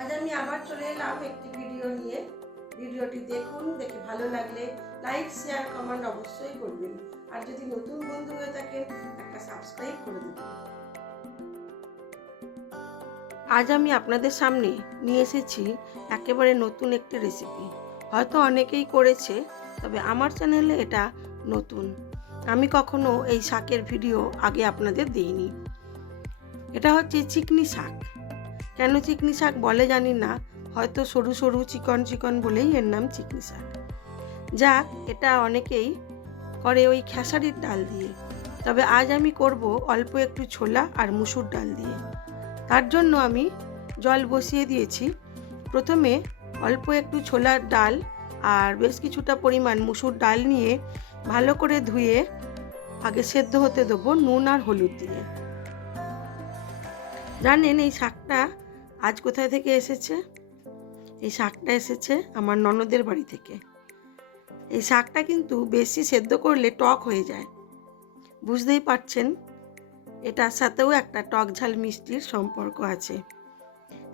আজ আমি আবার চলে এলাম একটি ভিডিও নিয়ে। ভিডিওটি দেখুন, দেখে ভালো লাগলে লাইক শেয়ার কমেন্ট অবশ্যই করবেন। আর যদি নতুন বন্ধু হয়ে থাকেন একটা সাবস্ক্রাইব করে দেবেন। আজ আমি আপনাদের সামনে নিয়ে এসেছি একেবারে নতুন একটি রেসিপি। হয়তো অনেকেই করেছে, তবে আমার চ্যানেলে এটা নতুন। আমি কখনো এই শাকের ভিডিও আগে আপনাদের দিইনি। এটা হচ্ছে চিকনি শাক। কেন চিকনি শাক বলে জানি না, হয়তো সরু সরু চিকন চিকন বলেই এর নাম চিকনি শাক। যাক, এটা অনেকেই করে ওই খেসারির ডাল দিয়ে, তবে আজ আমি করব অল্প একটু ছোলা আর মুসুর ডাল দিয়ে। তার জন্য আমি জল বসিয়ে দিয়েছি। প্রথমে অল্প একটু ছোলার ডাল আর বেশ কিছুটা পরিমাণ মুসুর ডাল নিয়ে ভালো করে ধুয়ে আগে সেদ্ধ হতে দেবো নুন আর হলুদ দিয়ে। জানেন এই শাকটা আজ কোথায় থেকে এসেছে? এই শাকটা এসেছে আমার ননদের বাড়ি থেকে। এই শাকটা কিন্তু বেশি সেদ্ধ করলে টক হয়ে যায়, বুঝতেই পারছেন। এটার সাথেও একটা টক ঝাল মিষ্টির সম্পর্ক আছে।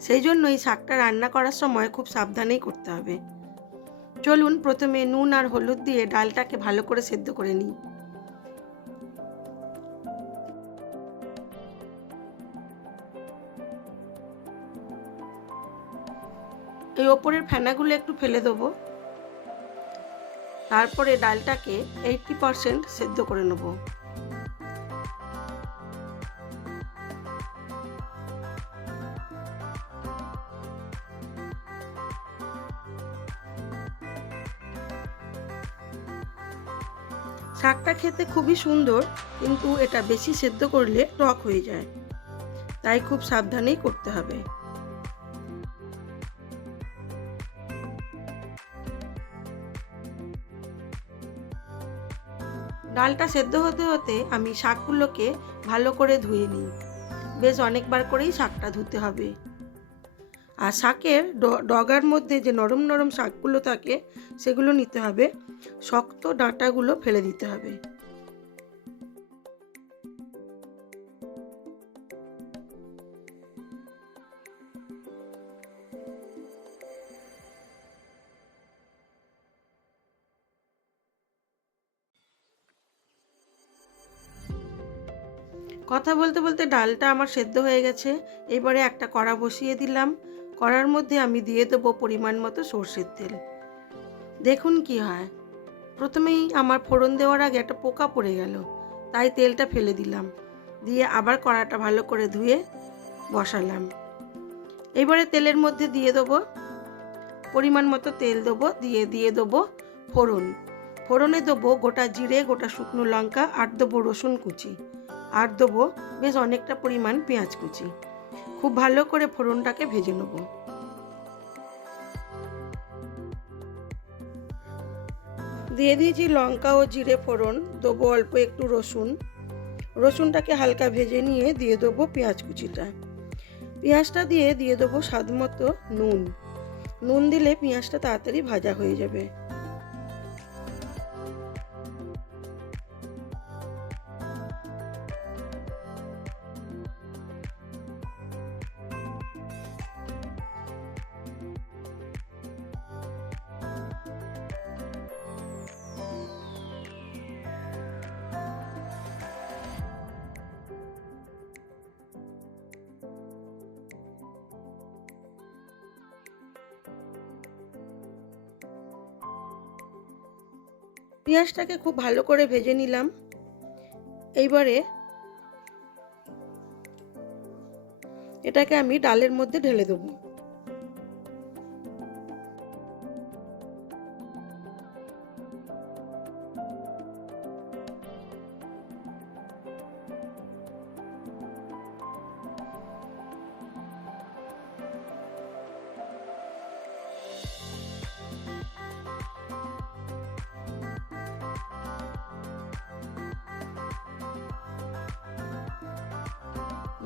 সেই জন্য এই শাকটা রান্না করার সময় খুব সাবধানেই করতে হবে। চলুন প্রথমে নুন আর হলুদ দিয়ে ডালটাকে ভালো করে সেদ্ধ করে নিই। এই ওপরের ফেনাগুলো একটু ফেলে দেবো। তারপরে ডালটাকে 80% সেদ্ধ করে নেব। শাকটা খেতে খুবই সুন্দর, কিন্তু এটা বেশি সেদ্ধ করলে টক হয়ে যায়, তাই খুব সাবধানেই করতে হবে। ডালটা সেদ্ধ হতে হতে আমি শাকগুলোকে ভালো করে ধুয়ে নিই। বেশ অনেকবার করেই শাকটা ধুতে হবে। আর শাকের ডগার মধ্যে যে নরম নরম শাকগুলো থাকে সেগুলো নিতে হবে, শক্ত ডাঁটাগুলো ফেলে দিতে হবে। কথা বলতে বলতে ডালটা আমার সেদ্ধ হয়ে গেছে। এবারে একটা কড়া বসিয়ে দিলাম। কড়ার মধ্যে আমি দিয়ে দেবো পরিমাণ মতো সর্ষের তেল। দেখুন কি হয়, প্রথমেই আমার ফোড়ন দেওয়ার আগে একটা পোকা পড়ে গেল, তাই তেলটা ফেলে দিলাম। দিয়ে আবার কড়াটা ভালো করে ধুয়ে বসালাম। এবারে তেলের মধ্যে দিয়ে দেবো পরিমাণ মতো তেল দেবো, দিয়ে দেবো ফোড়ন। ফোড়নে দেবো গোটা জিরে, গোটা শুকনো লঙ্কা, আর দেবো রসুন কুচি, আর দেবো বেশ অনেকটা পরিমাণ পেঁয়াজ কুচি। খুব ভালো করে ফোড়নটাকে ভেজে নেব। দিয়ে দিয়েছি লঙ্কা ও জিরে ফোড়ন, দেবো অল্প একটু রসুন। রসুনটাকে হালকা ভেজে নিয়ে দিয়ে দেবো পেঁয়াজ কুচিটা। পেঁয়াজটা দিয়ে দেবো স্বাদ মতো নুন। নুন দিলে পেঁয়াজটা তাড়াতাড়ি ভাজা হয়ে যাবে। পেঁয়াজটাকে খুব ভালো করে ভেজে নিলাম। এইবারে এটাকে আমি ডালের মধ্যে ঢেলে দেবো।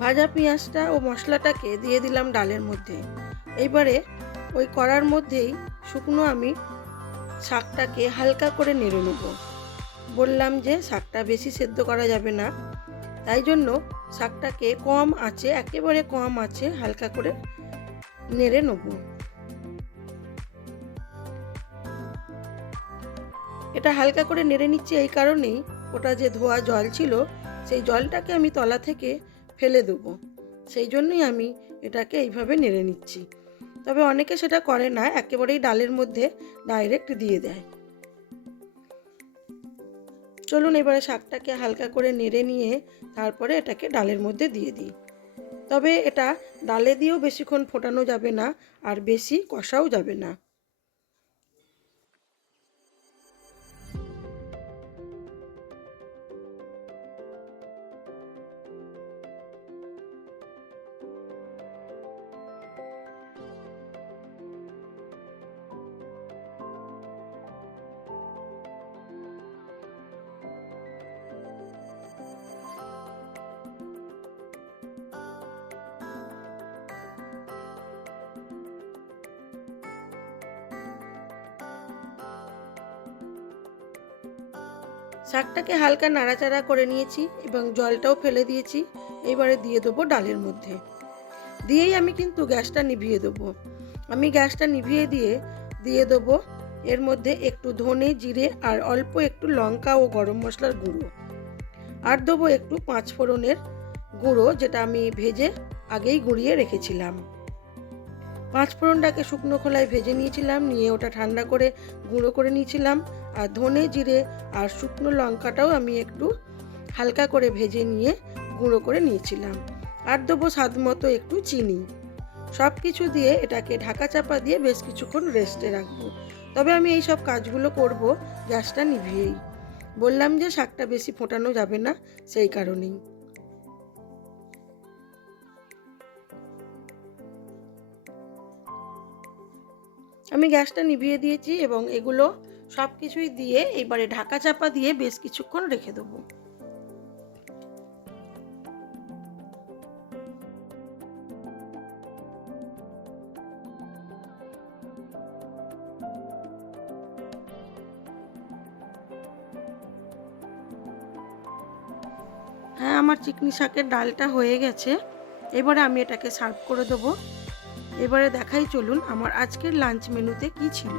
ভাজা পেঁয়াজটা ও মশলাটাকে দিয়ে দিলাম ডালের মধ্যে। এইবারে ওই কড়ার মধ্যেই শুকনো আমি শাকটাকে হালকা করে নেড়ে নেব। বললাম যে শাকটা বেশি সেদ্ধ করা যাবে না, তাই জন্য শাকটাকে কম আঁচে, একেবারে কম আঁচে হালকা করে নেড়ে নেব। এটা হালকা করে নেড়ে নিচ্ছি এই কারণেই, ওটা যে ধোয়া জল ছিল সেই জলটাকে আমি তলা থেকে ফেলে দেবো, সেই জন্যই আমি এটাকে এইভাবে নেড়ে নিচ্ছি। তবে অনেকে সেটা করে না, একেবারেই ডালের মধ্যে ডাইরেক্ট দিয়ে দেয়। চলুন এবারে শাকটাকে হালকা করে নেড়ে নিয়ে তারপরে এটাকে ডালের মধ্যে দিয়ে দিই। তবে এটা ডালে দিয়েও বেশিক্ষণ ফোটানো যাবে না, আর বেশি কষাও যাবে না। শাকটাকে হালকা নাড়াচাড়া করে নিয়েছি এবং জলটাও ফেলে দিয়েছি। এবারে দিয়ে দেবো ডালের মধ্যে। দিয়েই আমি কিন্তু গ্যাসটা নিভিয়ে দেবো। আমি গ্যাসটা নিভিয়ে দিয়ে দেবো এর মধ্যে একটু ধনে, জিরে আর অল্প একটু লঙ্কা ও গরম মশলার গুঁড়ো, আর দেবো একটু 5 ফোড়নের গুঁড়ো, যেটা আমি ভেজে আগেই গুঁড়িয়ে রেখেছিলাম। 5 ফোড়নটাকে শুকনো খোলায় ভেজে নিয়েছিলাম, নিয়ে ওটা ঠান্ডা করে গুঁড়ো করে নিয়েছিলাম। আর ধনে, জিরে আর শুকনো লঙ্কাটাও আমি একটু হালকা করে ভেজে নিয়ে গুঁড়ো করে নিয়েছিলাম। আর দেবো স্বাদ মতো একটু চিনি। সব কিছু দিয়ে এটাকে ঢাকা চাপা দিয়ে বেশ কিছুক্ষণ রেস্টে রাখবো। তবে আমি এই সব কাজগুলো করব গ্যাসটা নিভিয়েই। বললাম যে শাকটা বেশি ফোটানো যাবে না, সেই কারণেই। আমি গ্যাসটা নিভিয়ে দিয়েছি এবং এগুলো সব কিছুই দিয়ে এবারে ঢাকা চাপা দিয়ে বেশ কিছুক্ষণ রেখে দেবো। হ্যাঁ, আমার চিকনি শাকের ডালটা হয়ে গেছে। এবারে আমি এটাকে সার্ভ করে দেবো। এবারে দেখাই চলুন আমার আজকের লাঞ্চ মেনুতে কি ছিল।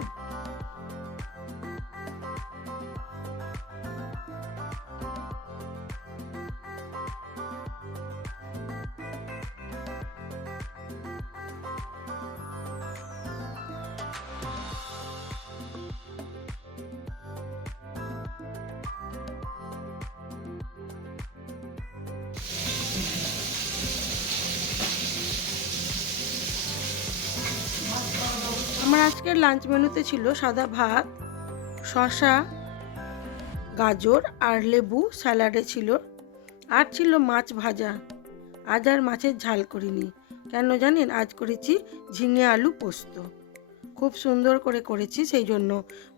আমার আজকের লাঞ্চ মেনুতে ছিল সাদা ভাত, শসা, গাজর আর লেবু স্যালাডে ছিল, আর ছিল মাছ ভাজা। আজ আর মাছের ঝাল করিনি, কেন জানেন? আজ করেছি ঝিঙে আলু পোস্ত। খুব সুন্দর করে করেছি, সেই জন্য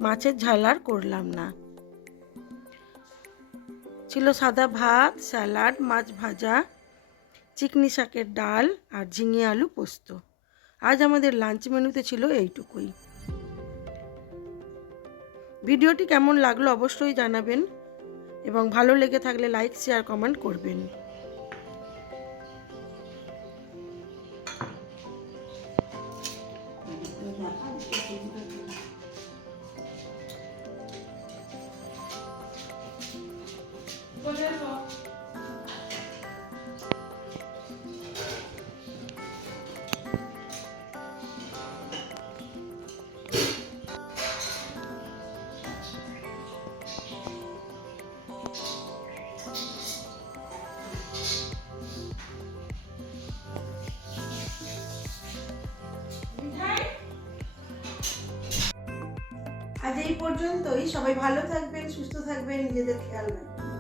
মাছের ঝাল আর করলাম না। ছিল সাদা ভাত, স্যালাড, মাছ ভাজা, চিকনি শাকের ডাল আর ঝিঙে আলু পোস্ত। আজ আমাদের লাঞ্চ মেনুতে ছিল এইটুকুই। ভিডিওটি কেমন লাগলো অবশ্যই জানাবেন, এবং ভালো লেগে থাকলে লাইক, শেয়ার, কমেন্ট করবেন। আজ এই পর্যন্তই। সবাই ভালো থাকবেন, সুস্থ থাকবেন, নিজেদের খেয়াল রাখবেন।